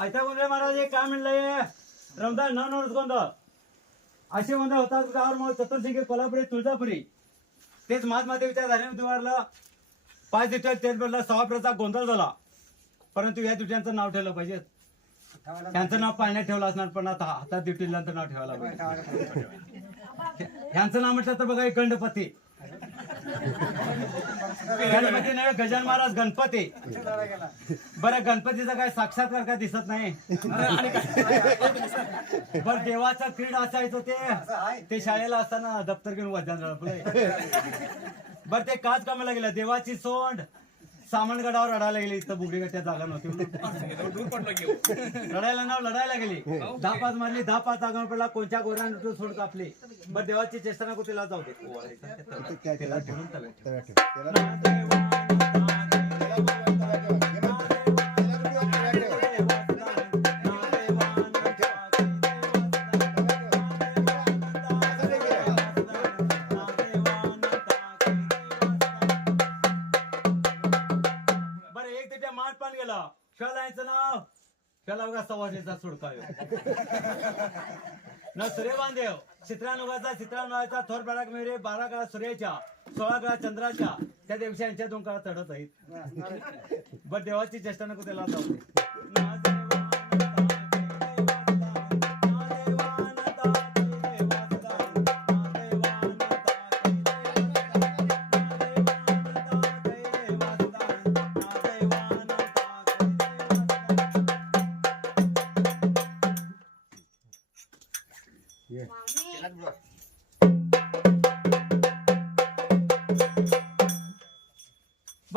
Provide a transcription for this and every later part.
ऐका गोंधळ महाराज हे काय म्हणलंय रमदान न नोंद गोंधळ. असे मंदिर होतात गावावर मग चतुर्सिंगी कोल्हापुरी तुळजापुरी. तेच महात्मा देवीच्या झाल्याने तुम्हाला पाच दिवसात तेच बदला सव्वा गोंधळ झाला. परंतु या दिवट्यांचं नाव ठेवलं पाहिजे. त्यांचं नाव पाण्यात ठेवलं असणार पण आता हातात दिवटीला नाव ठेवायला पाहिजे नाव म्हटलं तर बघा एक गणपती. गणपती नाही गजान महाराज गणपती. बरं गणपतीचा काय साक्षात्कार काय दिसत नाही? बर देवाचा क्रीड असायचं ते. ते शाळेला असताना दप्तर घेऊन वजन बर ते काच कामाला गेलं. देवाची सोंड. सामनगडावर रडायला गेली इथं बुगडी त्या जागा नव्हती. लढायला नाव लढायला गेली. दहा पाच मारली दहा पाच जागा पडला कोणत्या गोऱ्यानं सोड कापली. बर देवाची चेष्टा नको तिला जाऊ दे. तिला ठेवून माठ पान गेला शलायचं नाव शला बघा सवारीचा सुडकायो न सूर्य बांधेव चित्रानुगाचा चित्रानुगाचा थोर बारा मेरे बारा काळा सूर्याच्या सोळा काळा चंद्राच्या. त्या दिवशी यांच्या दोन काळा चढत आहेत. बर देवाची चेष्टा नको त्याला जाऊ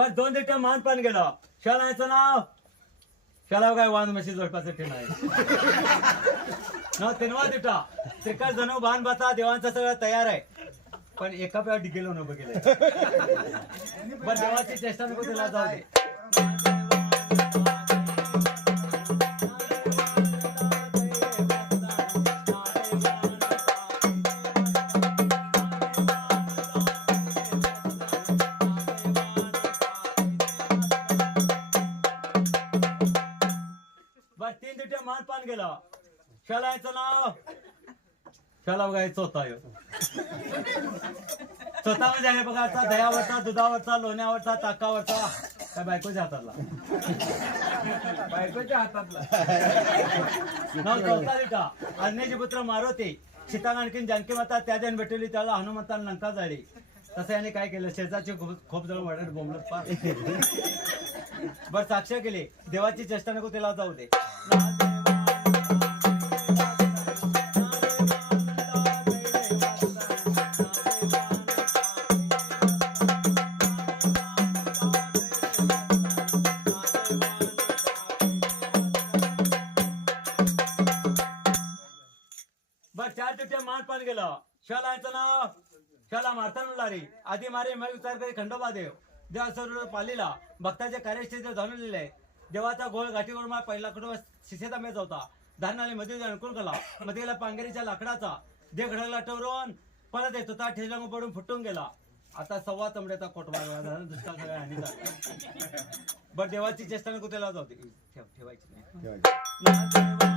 बस दोन दिवट्या मान पान गेलं. शाळाचं नाव शाळा काय वाहन म्हशी जोडपाचं ठेण आहे. न तेनवा दिवटा. त्रिकाळ जणू बाण बाता देवांचा सगळं तयार आहे. पण एका पेक्षा डिगेलो न बघेल बर देवाची चेष्टा नको त्याला जाऊ दे. बर तीन मान पान गेला. शाळाचं नाव? शाळा बघायचं होता स्वतः म्हणजे आहे बघा आता दह्यावरचा दुधावरचा लोण्यावरचा ताकावरचा. काय बायकोच्या हातातला. बायकोच्या हातातला. नाव चौथा दिवटा अग्नेचे पुत्र मारुती. सीता आणखीन जानकी माता त्या जण भेटली त्याला हनुमंताला लंका जाळली तसं याने काय केलं शेजारचे खूप जवळ वाढत बोंबलत पा बर साक्ष केली. देवाची चेष्टा नको त्याला जाऊ दे. बर चार दिवट्या मान पान गेलं. शलायचं नाव. शला मारताना रे आधी मारे मग विचार करी खंडोबा देव देव सर्व पालीला. भक्ताच्या कार्यस्थिती जाणून लिहिले देवाचा गोळ गाठीवर मार पहिला खंडोबा शिशेचा मेच होता. धारणाने मध्ये अनुकूल केला. मध्ये गेला पांगेरीच्या लाकडाचा. देव घडला टवरून परत येत. होता ठेला पडून फुटून गेला. आता सव्वा तंबड्याचा कोटवा दुष्काळ सगळ्या हानी बर देवाची चेष्टा त्याला जाऊ ठेवायची नाही.